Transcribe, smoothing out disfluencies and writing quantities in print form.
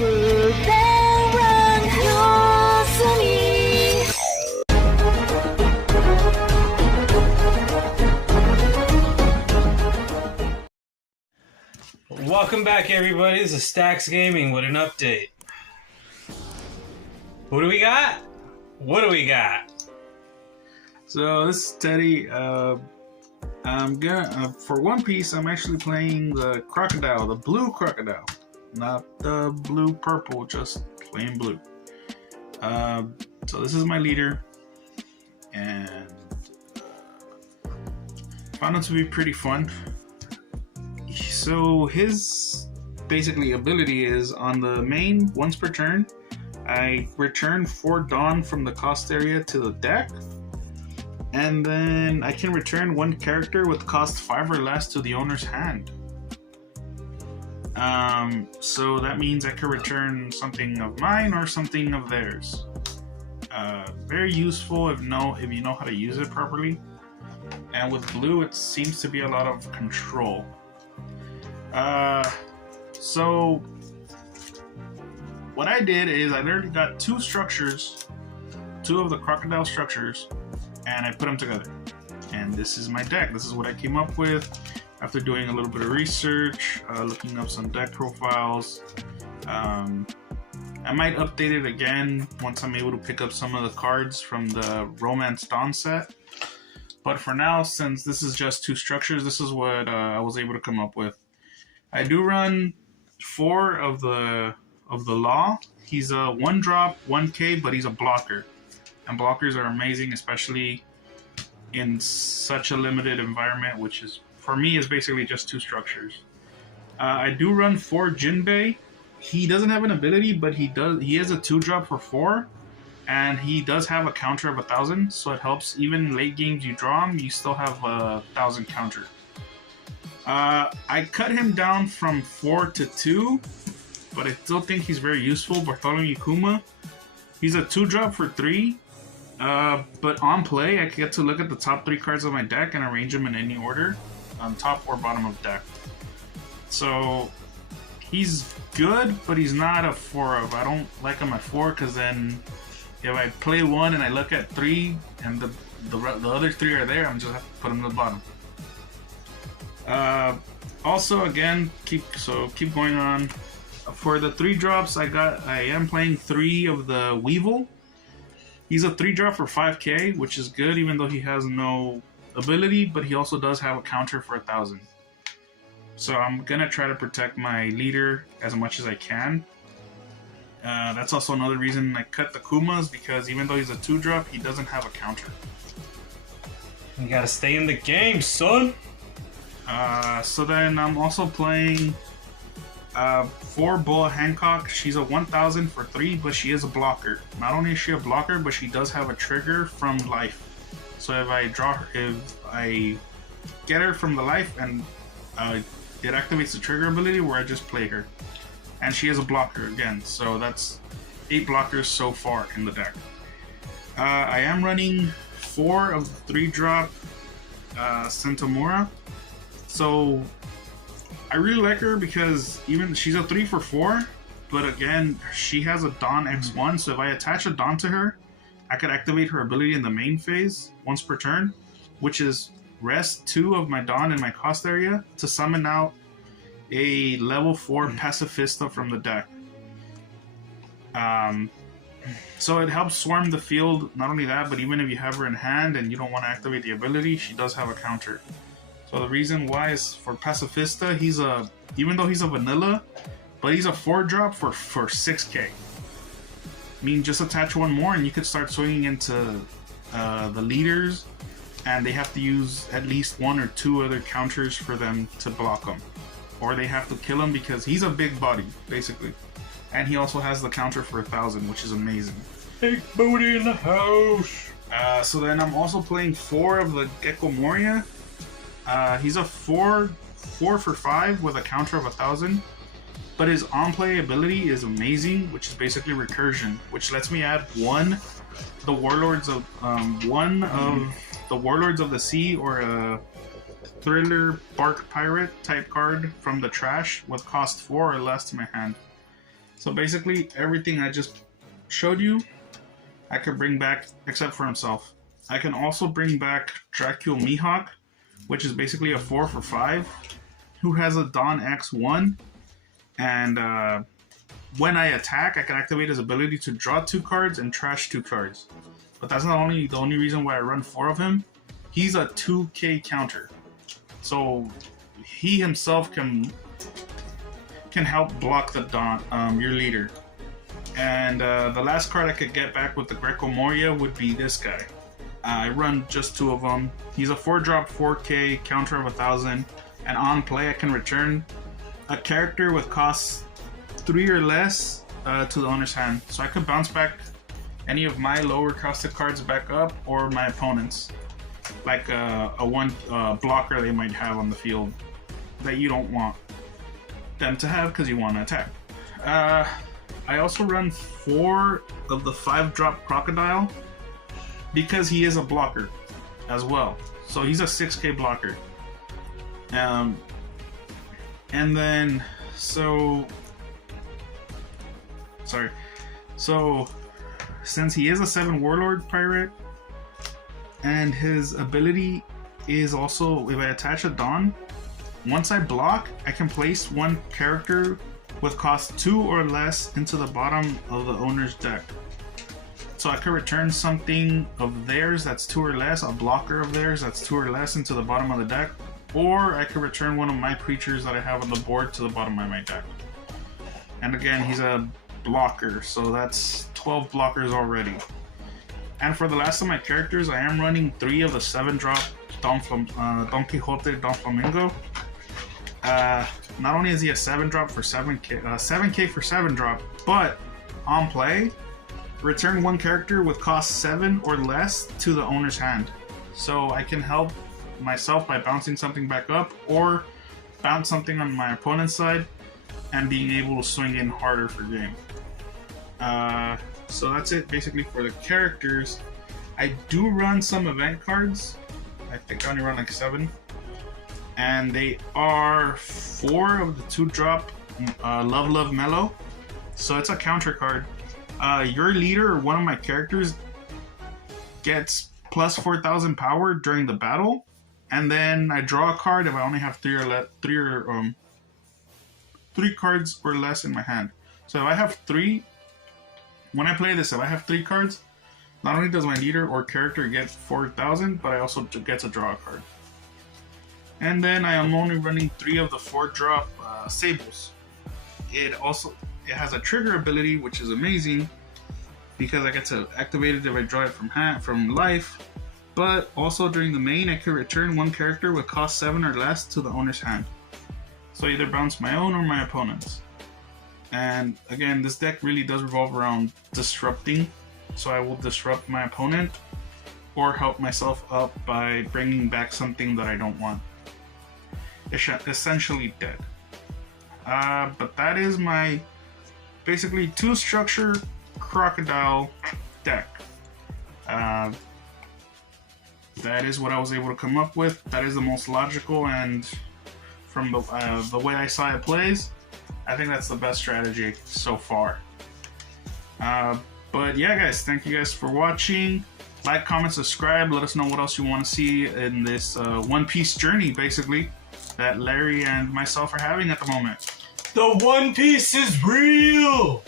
Welcome back, everybody. This is Stackz Gaming with an update. Who do we got? What do we got? So this is Teddy. I'm gonna for One Piece. I'm actually playing the Crocodile, the blue Crocodile, not the blue purple, just plain blue. So this is my leader, and found it to be pretty fun. So his basically ability is on the main, once per turn, I return 4 Dawn from the cost area to the deck, and then I can return 1 character with cost 5 or less to the owner's hand. So that means I can return something of mine or something of theirs. Very useful if you know how to use it properly. And with blue, it seems to be a lot of control. So what I did is I literally got 2 structures, 2 of the Crocodile structures, and I put them together. And this is my deck. This is what I came up with after doing a little bit of research, looking up some deck profiles. I might update it again once I'm able to pick up some of the cards from the Romance Dawn set. But for now, since this is just 2 structures, this is what I was able to come up with. I do run 4 of the Law. He's a 1-drop, 1K, but he's a blocker. And blockers are amazing, especially in such a limited environment, which is, for me, is basically just 2 structures. I do run 4 Jinbei. He doesn't have an ability, but he has a 2-drop for 4. And he does have a counter of 1,000, so it helps. Even late games you draw him, you still have a 1,000 counter. I cut him down from 4 to 2, but I still think he's very useful. Bartholomew Kuma. He's a 2-drop for 3, but on play, I get to look at the top 3 cards of my deck and arrange them in any order, on top or bottom of deck. So he's good, but he's not a 4 of. I don't like him at 4 because then if I play 1 and I look at 3 and the other 3 are there, I'm just have to put them to the bottom. Also, again, keep going on. For the 3-drops, I am playing 3 of the Weevil. He's a 3-drop for 5k, which is good, even though he has no ability, but he also does have a counter for 1,000. So I'm gonna try to protect my leader as much as I can. That's also another reason I cut the Kumas, because even though he's a 2-drop, he doesn't have a counter. You gotta stay in the game, son! So then I'm also playing 4 Boa Hancock. She's a 1,000 for 3, but she is a blocker. Not only is she a blocker, but she does have a trigger from life. So if I get her from the life, and it activates the trigger ability where I just play her. And she is a blocker again, so that's 8 blockers so far in the deck. I am running 4 of the 3-drop Sentomura. So I really like her because even she's a 3 for 4, but again, she has a Dawn X1, so if I attach a Dawn to her, I could activate her ability in the main phase once per turn, which is rest 2 of my Dawn in my cost area to summon out a level 4 Pacifista from the deck. So it helps swarm the field. Not only that, but even if you have her in hand and you don't want to activate the ability, she does have a counter. So the reason why is for Pacifista, even though he's a vanilla, but he's a 4-drop for 6k. I mean, just attach 1 more and you could start swinging into the leaders, and they have to use at least 1 or 2 other counters for them to block him. Or they have to kill him because he's a big body, basically. And he also has the counter for 1,000, which is amazing. Big booty in the house! So then I'm also playing 4 of the Gecko Moria. He's a 4 for 5 with a counter of 1,000. But his on-play ability is amazing, which is basically recursion, which lets me add 1 of the Warlords of the Sea or a Thriller Bark Pirate type card from the trash with cost 4 or less to my hand. So basically, everything I just showed you, I could bring back except for himself. I can also bring back Dracul Mihawk, which is basically a 4 for 5, who has a Dawn X1, and when I attack, I can activate his ability to draw 2 cards and trash 2 cards. But that's not the only reason why I run 4 of him. He's a 2k counter, so he himself can help block the Dawn, your leader. And the last card I could get back with the Greco Moria would be this guy. I run just 2 of them. He's a 4-drop 4k counter of 1,000, and on play I can return a character with cost 3 or less to the owner's hand. So I could bounce back any of my lower costed cards back up, or my opponent's, like a one blocker they might have on the field that you don't want them to have because you want to attack. I also run 4 of the 5-drop Crocodile because he is a blocker as well. So he's a 6k blocker. And then, so since he is a 7 Warlord pirate, and his ability is also, if I attach a Dawn, once I block, I can place 1 character with cost 2 or less into the bottom of the owner's deck. So I could return something of theirs that's 2 or less, a blocker of theirs that's 2 or less, into the bottom of the deck, or I could return one of my creatures that I have on the board to the bottom of my deck. And again, he's a blocker, so that's 12 blockers already. And for the last of my characters, I am running 3 of the 7-drop Don Quixote Don Flamingo. Not only is he a 7-drop for 7k, 7k for 7-drop, but on play, return 1 character with cost 7 or less to the owner's hand. So I can help myself by bouncing something back up, or bounce something on my opponent's side, and being able to swing in harder for game. So that's it basically for the characters. I do run some event cards. I think I only run like 7. And they are 4 of the 2-drop Love Love Mellow. So it's a counter card. Your leader, or one of my characters, gets plus 4,000 power during the battle. And then I draw a card if I only have 3 cards or less in my hand. So if I have 3, when I play this, if I have 3 cards, not only does my leader or character get 4,000, but I also get to draw a card. And then I am only running 3 of the 4-drop Sables. It has a trigger ability, which is amazing because I get to activate it if I draw it from life. But also during the main, I can return 1 character with cost 7 or less to the owner's hand. So either bounce my own or my opponent's. And again, this deck really does revolve around disrupting. So I will disrupt my opponent or help myself up by bringing back something that I don't want. It's essentially dead. But that is my basically 2-structure Crocodile deck. That is what I was able to come up with. That is the most logical, and from the way I saw it plays, I think that's the best strategy so far. But yeah, guys, thank you guys for watching. Like, comment, subscribe. Let us know what else you want to see in this One Piece journey, basically, that Larry and myself are having at the moment. The One Piece is real!